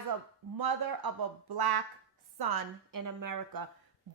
as a mother of a black son in America,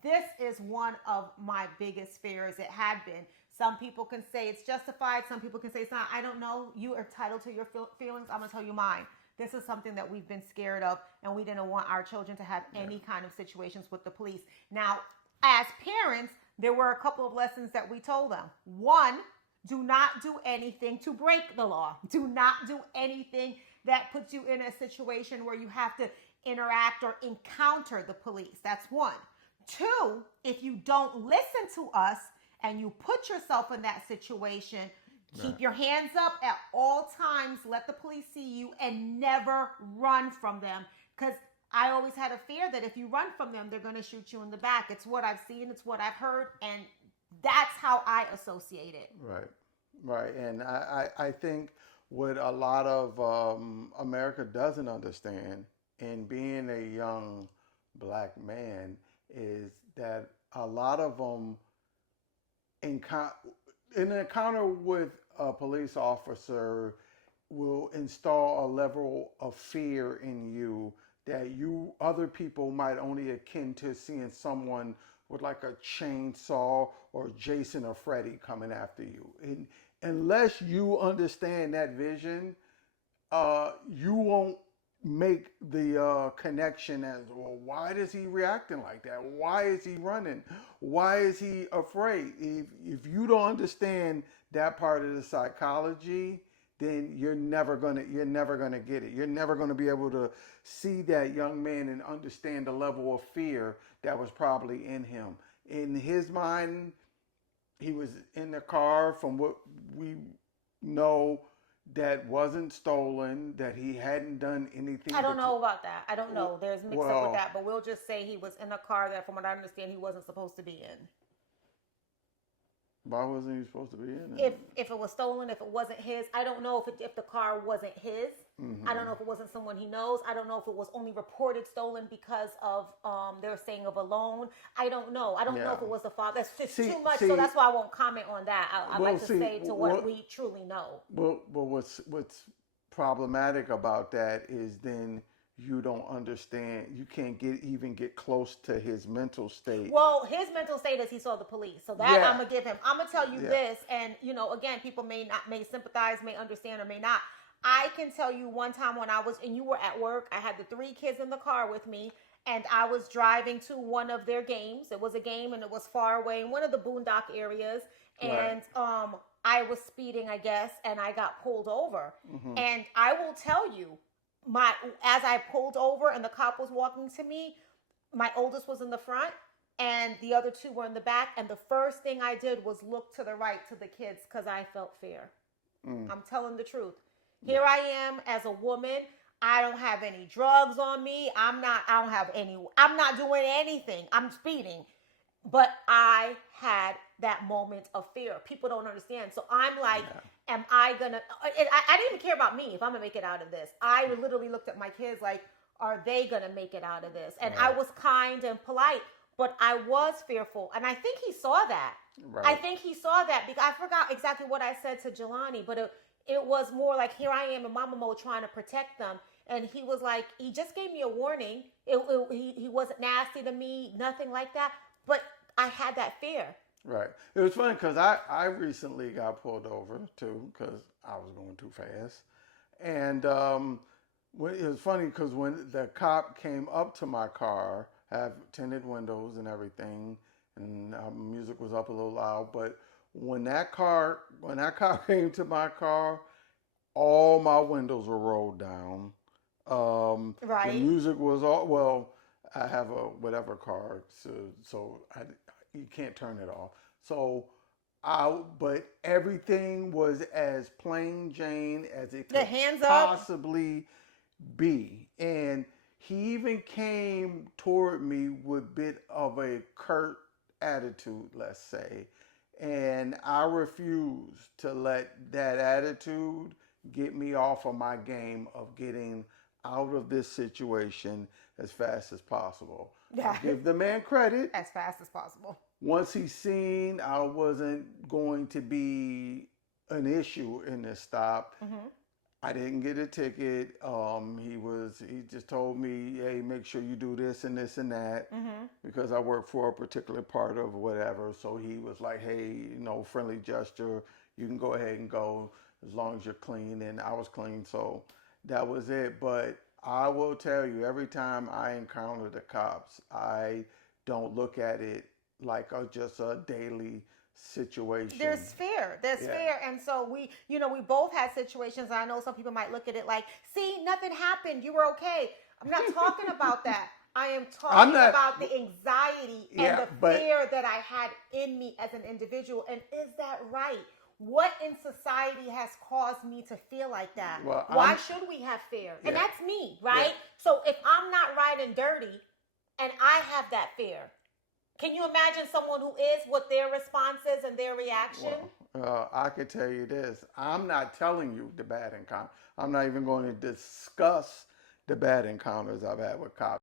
this is one of my biggest fears. It had been. Some people can say it's justified. Some people can say it's not. I don't know. You are entitled to your feelings. I'm going to tell you mine. This is something that we've been scared of, and we didn't want our children to have any kind of situations with the police. Now, as parents, there were a couple of lessons that we told them. One, do not do anything to break the law. Do not do anything that puts you in a situation where you have to interact or encounter the police. That's one. Two, if you don't listen to us and you put yourself in that situation, keep your hands up at all times. Let the police see you and never run from them. Because I always had a fear that if you run from them, they're going to shoot you in the back. It's what I've seen. It's what I've heard. And that's how I associate it. Right. And I think what a lot of America doesn't understand in being a young black man is that a lot of them in an encounter with a police officer will install a level of fear in you that other people might only akin to seeing someone with like a chainsaw or Jason or Freddy coming after you. And unless you understand that vision, you won't make the connection as, well, why is he reacting like that? Why is he running? Why is he afraid? If you don't understand that part of the psychology, then you're never gonna get it. You're never gonna be able to see that young man and understand the level of fear that was probably in him. In his mind, he was in the car, from what we know, that wasn't stolen, that he hadn't done anything. I don't know about that. I don't know. There's mixed up with that, but we'll just say he was in a car that, from what I understand, he wasn't supposed to be in. Why wasn't he supposed to be in it? If it was stolen, if it wasn't his, I don't know if the car wasn't his. Mm-hmm. I don't know if it wasn't someone he knows. I don't know if it was only reported stolen because of they're saying of a loan. I don't know. I don't know if it was the father. That's just too much, so that's why I won't comment on that. I like to say to what we truly know. Well, what's problematic about that is then you don't understand. You can't even get close to his mental state. Well, his mental state is he saw the police. So that I'm going to give him. I'm going to tell you this. And, again, people may sympathize, may understand, or may not. I can tell you one time when and you were at work, I had the 3 kids in the car with me, and I was driving to one of their games. It was a game, and it was far away in one of the boondock areas. And I was speeding, I guess, and I got pulled over. Mm-hmm. And I will tell you, as I pulled over and the cop was walking to me, my oldest was in the front and the other 2 were in the back. And the first thing I did was look to the right to the kids because I felt fear. I'm telling the truth. Here I am as a woman. I don't have any drugs on me. I'm not doing anything. I'm speeding. But I had that moment of fear. People don't understand. So I'm like, am I gonna, I didn't even care about me if I'm gonna make it out of this. I literally looked at my kids like, are they gonna make it out of this? And I was kind and polite, but I was fearful. And I think he saw that. Right. I think he saw that because I forgot exactly what I said to Jelani, but it was more like, here I am in mama mode trying to protect them. And he was like, he just gave me a warning. He wasn't nasty to me, nothing like that. But I had that fear. Right. It was funny because I recently got pulled over too because I was going too fast. And it was funny because when the cop came up to my car, I have tinted windows and everything, and music was up a little loud. But when that car came to my car, all my windows were rolled down. Right. The music was all, well, I have a whatever car, so you can't turn it off. So but everything was as plain Jane as it could possibly be. And he even came toward me with a bit of a curt attitude, let's say. And I refused to let that attitude get me off of my game of getting out of this situation as fast as possible. Yeah. Give the man credit. As fast as possible. Once he seen I wasn't going to be an issue in this stop, I didn't get a ticket. He just told me, hey, make sure you do this and this and that, because I work for a particular part of whatever. So he was like, hey, friendly gesture. You can go ahead and go as long as you're clean. And I was clean, so that was it. But I will tell you, every time I encounter the cops, I don't look at it like just a daily situation. There's fear. There's fear. And so we both had situations. I know some people might look at it like, see, nothing happened. You were okay. I'm not talking about that. I am talking about the anxiety and the fear that I had in me as an individual. And is that right? What in society has caused me to feel like that? Well, why should we have fear? And that's me, right? So if I'm not riding dirty and I have that fear, can you imagine someone who is, what their response is and their reaction? Well, I could tell you this. I'm not telling you the bad encounter. I'm not even going to discuss the bad encounters I've had with cops.